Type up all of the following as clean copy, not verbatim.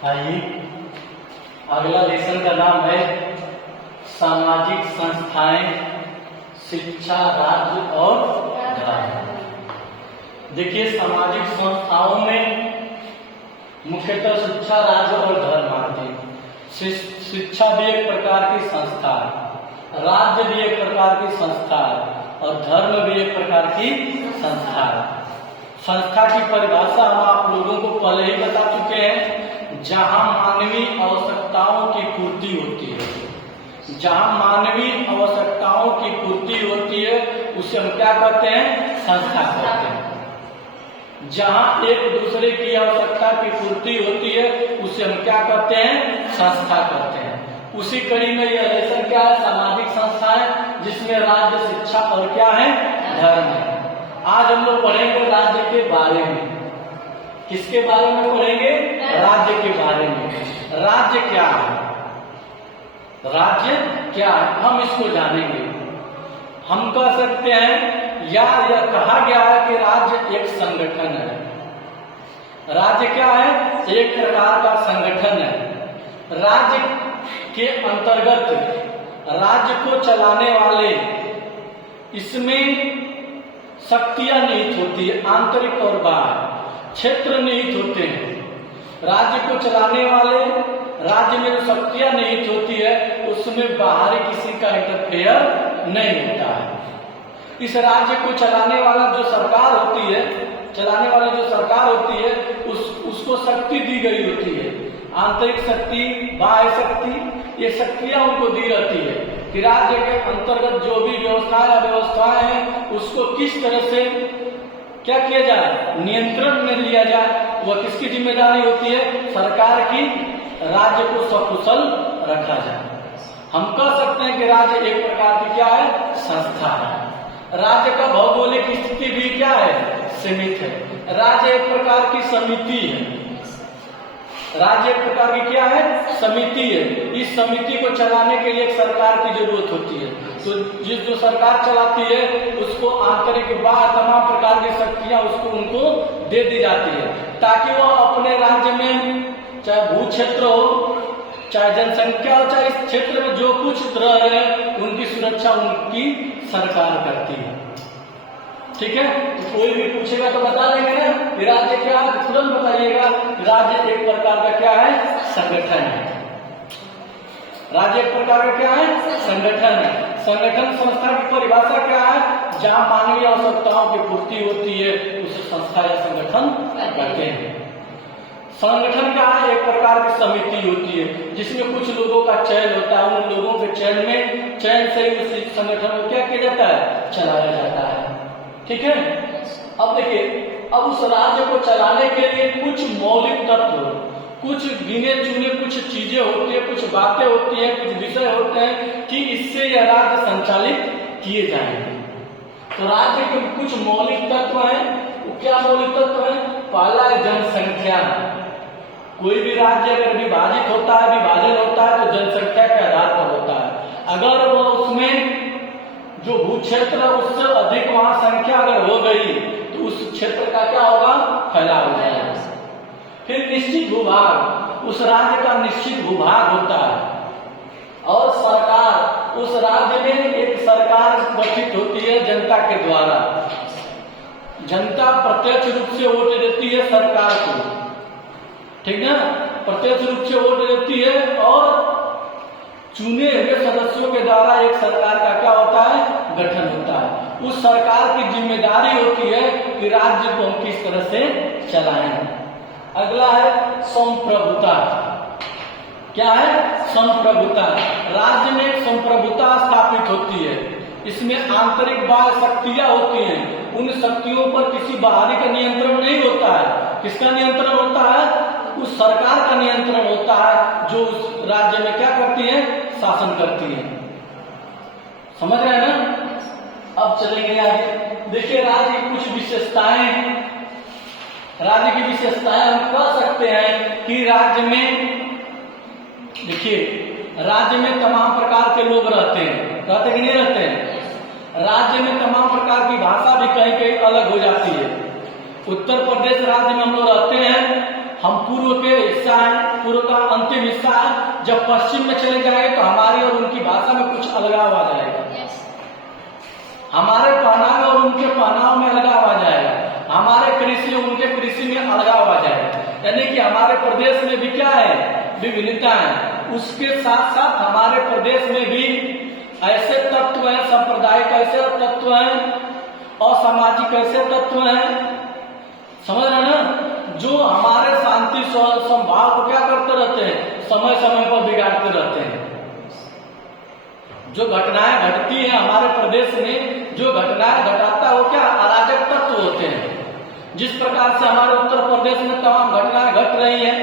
आइए, अगला लेसन का नाम है सामाजिक संस्थाएं, शिक्षा, राज्य और धर्म। देखिए, सामाजिक संस्थाओं में मुख्यतः शिक्षा, राज्य और धर्म आते हैं। शिक्षा भी एक प्रकार की संस्था है, राज्य भी एक प्रकार की संस्था है और धर्म भी एक प्रकार की संस्था है। संस्था की परिभाषा हम आप लोगों को पहले ही बता चुके हैं। जहां मानवीय आवश्यकताओं की पूर्ति होती है, जहां मानवीय आवश्यकताओं की पूर्ति होती है उसे हम क्या कहते हैं? संस्था कहते हैं। जहां एक दूसरे की आवश्यकता की पूर्ति होती है उसे हम क्या कहते हैं? संस्था कहते हैं। उसी कड़ी में यह लेसन क्या है? सामाजिक संस्थाएं, जिसमें राज्य, शिक्षा और क्या है? धर्म है। आज हम लोग पढ़ेंगे राज्य के बारे में। किसके बारे में पढ़ेंगे? राज्य के बारे में। राज्य क्या है? राज्य क्या है, हम इसको जानेंगे। हम कह सकते हैं या यह कहा गया है कि राज्य एक संगठन है। राज्य क्या है? एक प्रकार का संगठन है। राज्य के अंतर्गत राज्य को चलाने वाले, इसमें शक्तियां निहित होती है, आंतरिक और बाह्य क्षेत्र निहित होते हैं। राज्य को चलाने वाले, राज्य में जो शक्तियां निहित होती है उसमें बाहरी किसी का इंटरफेयर नहीं होता है। इस राज्य को चलाने वाला जो सरकार होती है, चलाने वाली जो सरकार होती है उसको शक्ति दी गई होती है, आंतरिक शक्ति, बाह्य शक्ति, ये शक्तियां उनको दी रहती है कि राज्य के अंतर्गत जो भी व्यवस्थाएं हैं उसको किस तरह से क्या किया जाए? नियंत्रण में लिया जाए। वह किसकी जिम्मेदारी होती है? सरकार की। राज्य को सकुशल रखा जाए। हम कह सकते हैं कि राज्य एक प्रकार की क्या है? संस्था है। राज्य का भौगोलिक स्थिति भी क्या है? सीमित है। राज्य एक प्रकार की समिति है। राज्य एक प्रकार की क्या है? समिति है। इस समिति को चलाने के लिए एक सरकार की जरूरत होती है। तो जो सरकार चलाती है उसको आंतरिक, बाह्य तमाम प्रकार की शक्तियां उसको उनको दे दी जाती है ताकि वह अपने राज्य में, चाहे भू क्षेत्र हो, चाहे जनसंख्या हो, चाहे इस क्षेत्र में जो कुछ रह रहे हैं उनकी सुरक्षा उनकी सरकार करती है। ठीक है? तो कोई भी पूछेगा तो बता देंगे ना कि राज्य क्या है, तुरंत बताइएगा। राज्य एक प्रकार का क्या है? संगठन है। राज्य एक प्रकार का क्या है? संगठन है। संगठन, संस्था की परिभाषा क्या है? जहां मानवीय आवश्यकताओं की पूर्ति होती है उसे संस्था या संगठन कहते हैं। संगठन क्या है? एक प्रकार की समिति होती है जिसमें कुछ लोगों का चयन होता है। उन लोगों के चयन से उस संगठन को क्या किया जाता है? चलाया जाता है। ठीक है? अब देखिए, अब उस राज्य को चलाने के लिए कुछ मौलिक तत्व, कुछ गिने चुने कुछ चीजें होती है, कुछ बातें होती है, कुछ विषय होते हैं कि इससे यह राज्य संचालित किए जाएंगे। तो राज्य के कुछ मौलिक तत्व हैं। वो क्या मौलिक तत्व है? पहला है जनसंख्या। कोई भी राज्य अगर विभाजित होता है, विभाजन होता है तो जनसंख्या के आधार पर होता है। अगर वो उसमें जो भू क्षेत्र है उससे अधिक वहां संख्या अगर हो गई तो उस क्षेत्र का क्या होगा? फैलाव हो जाएगा। फिर निश्चित भूभाग, उस राज्य का निश्चित भूभाग होता है। और सरकार, उस राज्य में एक सरकार गठित होती है जनता के द्वारा। जनता प्रत्यक्ष रूप से वोट देती है सरकार को, ठीक ना? प्रत्यक्ष रूप से वोट देती है और चुने हुए सदस्यों के द्वारा एक सरकार का क्या होता है? गठन होता है। उस सरकार की जिम्मेदारी होती है कि राज्य को हम किस तरह से चलाएं। अगला है संप्रभुता। क्या है? संप्रभुता। राज्य में एक संप्रभुता स्थापित होती है। इसमें आंतरिक बाह्य शक्तियां होती हैं। उन शक्तियों पर किसी बाहरी का नियंत्रण नहीं होता है। किसका नियंत्रण होता है? उस सरकार का नियंत्रण होता है जो उस राज्य में क्या करती है? शासन करती है। समझ रहे हैं ना? अब चलेंगे आगे। देखिए, राज्य की कुछ विशेषताएं हैं। राज्य की विशेषताएं हम कह सकते हैं कि राज्य में, देखिए, राज्य में तमाम प्रकार के लोग रहते हैं। रहते कि नहीं रहते हैं? राज्य में तमाम प्रकार की भाषा भी कहीं कहीं अलग हो जाती है। उत्तर प्रदेश राज्य में हम लोग रहते हैं हम पूर्व के हिस्सा है, पूर्व का अंतिम हिस्सा है। जब पश्चिम में चले जाएंगे तो हमारी और उनकी भाषा में कुछ अलगाव आ जाएगा, हमारे पहनावे और उनके पहनाव में अलगाव आ जाएगा, हमारे कृषि और उनके कृषि में अलगाव आ जाएगा। यानी कि हमारे प्रदेश में भी क्या है, विभिन्नता है। उसके साथ साथ हमारे प्रदेश में भी ऐसे तत्व हैं, सांप्रदायिक ऐसे तत्व हैं और सामाजिक ऐसे तत्व हैं, समझ रहे ना, जो हमारे शांति संभाव को क्या करते रहते हैं, समय समय पर बिगाड़ते रहते हैं। जो घटनाएं घटती हैं हमारे प्रदेश में, जो घटनाएं घटाता है वो क्या अराजक तत्व होते हैं। जिस प्रकार से हमारे उत्तर प्रदेश में तमाम घटनाएं घट रही हैं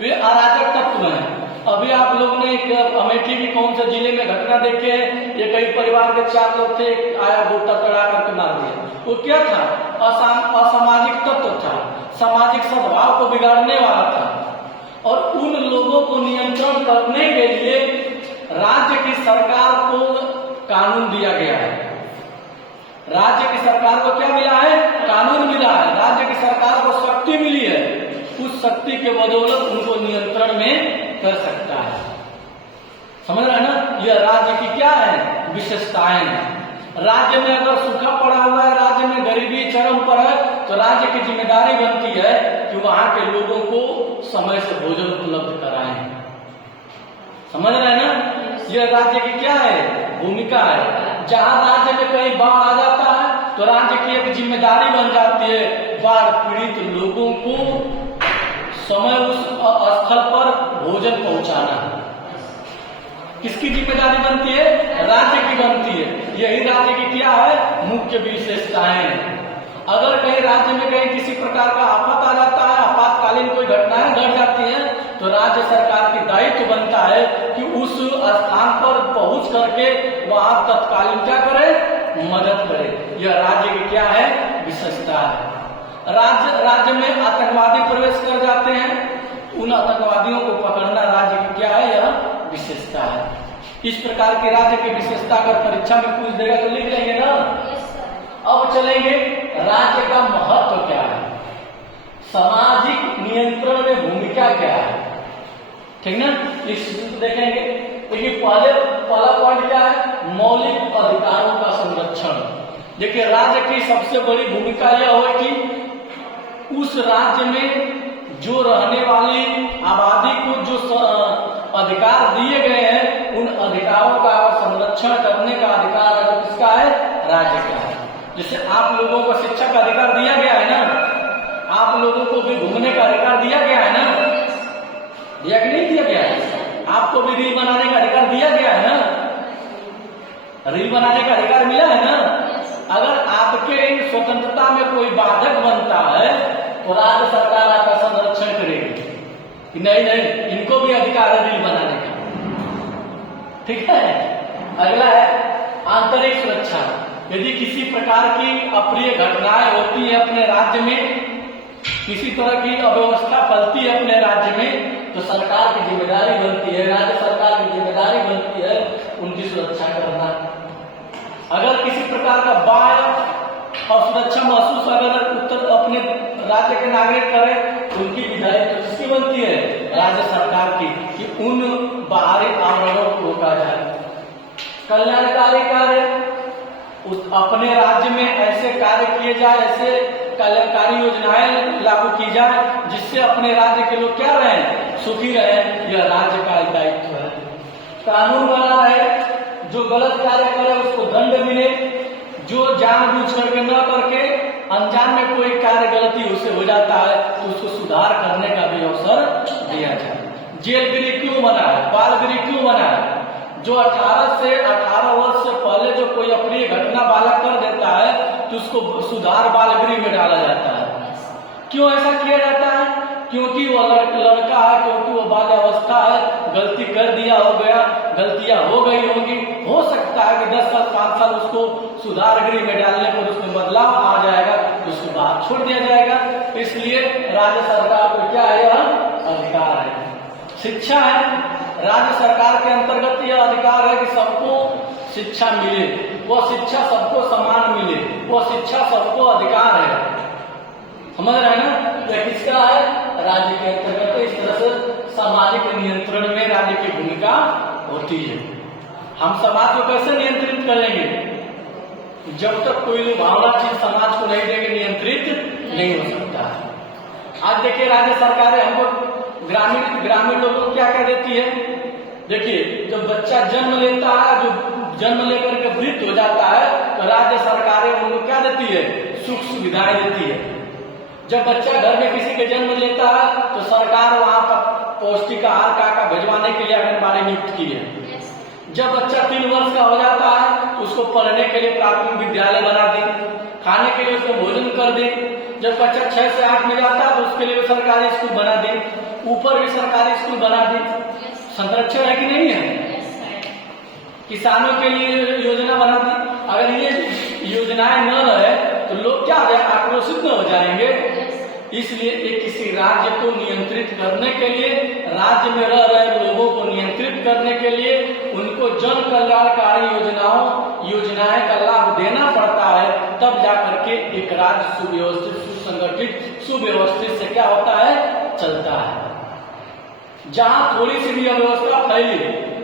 वे अराजक तत्व हैं। अभी आप लोग ने एक अमेठी की कौन से जिले में घटना देखे है, ये कई परिवार के 4 लोग थे, आया गोटा चढ़ा करके मार दिया। वो क्या था, असामाजिक तत्व था, सामाजिक सद्भाव को बिगाड़ने वाला था। और उन लोगों को नियंत्रण करने के लिए राज्य की सरकार को कानून दिया गया है। राज्य की सरकार को क्या मिला है, कानून मिला है। राज्य की सरकार को शक्ति मिली है, उस शक्ति के बदौलत उनको नियंत्रण में कर सकता है। समझ रहे हैं ना, यह राज्य की क्या है, विशेषताएं हैं। राज्य में अगर सूखा पड़ा हुआ है, राज्य में गरीबी चरम पर है, तो राज्य की जिम्मेदारी बनती है कि वहां के लोगों को समय से भोजन उपलब्ध कराएं। समझ रहे हैं ना, यह राज्य की क्या है, भूमिका है। जहां राज्य में कहीं बाढ़ आ जाता है तो राज्य की एक जिम्मेदारी बन जाती है बाढ़ पीड़ित लोगों को समय उस स्थल पर भोजन पहुंचाना। किसकी जिम्मेदारी बनती है, राज्य की बनती है। यही राज्य की क्या है, मुख्य विशेषताएं। अगर कहीं राज्य में कहीं किसी प्रकार का आफत आ जाता है, आपातकालीन कोई घटनाएं घट जाती हैं, तो राज्य सरकार की दायित्व बनता है कि उस स्थान पर पहुंच करके वहां तत्कालीन क्या करे, मदद करे। यह राज्य की क्या है, विशेषता है। राज्य में आतंकवादी प्रवेश कर जाते हैं, उन आतंकवादियों को पकड़ना राज्य की क्या है, यह विशेषता है। इस प्रकार की राज्य की विशेषता अगर परीक्षा में पूछ देगा तो लिख लेंगे ना। अब चलेंगे राज्य का महत्व क्या है, सामाजिक नियंत्रण में भूमिका क्या है, ठीक ना। इस देखेंगे। देखिए पहला पॉइंट क्या है, मौलिक अधिकारों का संरक्षण। देखिए राज्य की सबसे बड़ी भूमिका यह है कि उस राज्य में जो रहने वाली आबादी को जो अधिकार दिए गए हैं, उन अधिकारों का संरक्षण करने का अधिकार अगर किसका है, राज्य का है। जैसे आप लोगों को शिक्षा का अधिकार दिया गया है ना, आप लोगों को भी घूमने का अधिकार दिया गया है ना, दिया कि नहीं दिया गया है? आपको भी रील बनाने का अधिकार दिया गया है ना, रील बनाने का अधिकार मिला है ना। अगर आपके इन स्वतंत्रता में कोई बाधक बनता है तो राज्य सरकार आपका संरक्षण करेगी कि नहीं नहीं, इनको भी अधिकार है रील बनाने का, ठीक है। अगला है आंतरिक सुरक्षा। यदि किसी प्रकार की अप्रिय घटनाएं होती है अपने राज्य में, किसी तरह की अव्यवस्था फैलती है अपने राज्य में, तो सरकार की जिम्मेदारी बनती है, राज्य सरकार की जिम्मेदारी बनती है उनकी सुरक्षा करना। अगर किसी प्रकार का बाढ़ और सुरक्षा महसूस अगर उत्तर अपने राज्य के नागरिक करे तो उनकी विधायक तो किसकी बनती है, राज्य सरकार की, कि उन बाहरी आमरणों को रोका जाए। कल्याणकारी कार्य, अपने राज्य में ऐसे कार्य किए जाए, ऐसे कल्याणकारी योजनाएं लागू की जाए जिससे अपने राज्य के लोग क्या रहे, सुखी रहे। यह राज्य का दायित्व है। कानून बना रहे, जो गलत कार्य करे उसको दंड मिले, जो जानबूझ करके न करके अनजान में कोई कार्य गलती उससे हो जाता है तो उसको सुधार करने का भी अवसर दिया जाए। जेल गृह क्यों बना है, बाल गृह क्यों बना है? जो 18 वर्ष से पहले जो कोई अप्रिय घटना बालक कर देता है तो उसको सुधार बाल गृह में डाला जाता है। क्यों ऐसा किया जाता है? क्योंकि वो लड़का है, क्योंकि वो बाल्यावस्था है, गलती कर दिया, हो गया, गलतियां हो गई होंगी, हो सकता है कि 10 साल 5 साल उसको सुधार गृह में डालने पर उसमें बदलाव आ जाएगा तो उसको बाहर छोड़ दिया जाएगा। इसलिए राज्य सरकार को क्या है, यह अधिकार है। शिक्षा है, राज्य सरकार के अंतर्गत यह अधिकार है कि सबको शिक्षा मिले, वह शिक्षा सबको समान मिले, वह शिक्षा सबको अधिकार है। समझ रहे हैं ना, यह किसका है, राज्य के अंतर्गत। इस तरह से सामाजिक नियंत्रण में राज्य की भूमिका होती है। हम समाज को कैसे नियंत्रित करेंगे? जब तक कोई लुभावना चीज समाज को नहीं देंगे, नियंत्रित नहीं हो सकता है। आज देखिए राज्य सरकारें हमको ग्रामीण लोगों को क्या देती है? देखिए जब बच्चा जन्म लेता है, जो जन्म लेकर के वृद्ध हो जाता है, तो राज्य सरकारें उनको क्या देती है? सुख सुविधाएं देती है। जब बच्चा घर में किसी के जन्म लेता है तो सरकार वहां पर पौष्टिक आहार का भिजवाने के लिए आंगनबाड़ी नियुक्त की है। जब बच्चा 3 वर्ष का हो जाता है तो उसको पढ़ने के लिए प्राथमिक विद्यालय बना दी, खाने के लिए उसको भोजन कर दी। जब बच्चा 6 से 8 में जाता है तो उसके लिए सरकारी स्कूल बना दी, ऊपर भी सरकारी स्कूल बना दी। संरक्षण है कि नहीं है? किसानों के लिए योजना बना दी। अगर ये योजनाएं न रहे तो लोग क्या आक्रोशित न हो जाएंगे। इसलिए एक किसी राज्य को नियंत्रित करने के लिए, राज्य में रह रहे लोगों को नियंत्रित करने के लिए उनको जन कल्याणकारी योजनाएं का लाभ देना पड़ता है। तब जाकर के एक राज्य सुव्यवस्थित, सुसंगठित, सुव्यवस्थित से क्या होता है? चलता है। जहां थोड़ी सी भी अव्यवस्था फैली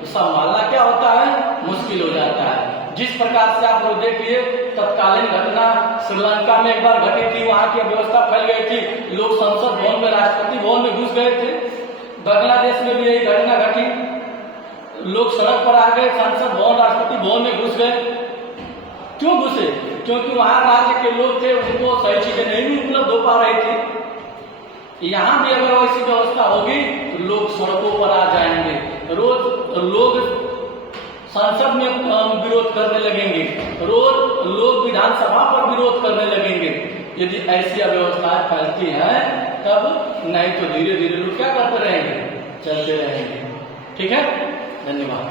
तो संभालना क्या होता है? मुश्किल हो जाता है। जिस प्रकार से आप लोग देखिए तत्कालीन घटना श्रीलंका में एक बार घटी थी, वहां की व्यवस्था फैल गई थी, लोग संसद भवन में, राष्ट्रपति भवन में घुस गए थे। बांग्लादेश में भी यही घटना घटी, लोग सड़क पर आ गए, संसद भवन, राष्ट्रपति भवन में घुस गए। क्यों घुसे? क्योंकि वहां राज्य के लोग थे, उनको सही चीजें नहीं भी उपलब्ध हो पा रही थी। यहाँ भी अगर वैसी व्यवस्था होगी तो लोग सड़कों पर आ जाएंगे, रोज लोग संसद में विरोध करने लगेंगे, रोज लोग विधानसभा पर विरोध करने लगेंगे। यदि ऐसी अव्यवस्थाएं फैलती हैं तब, नहीं तो धीरे धीरे लोग क्या करते रहेंगे? चलते रहेंगे। ठीक है, धन्यवाद।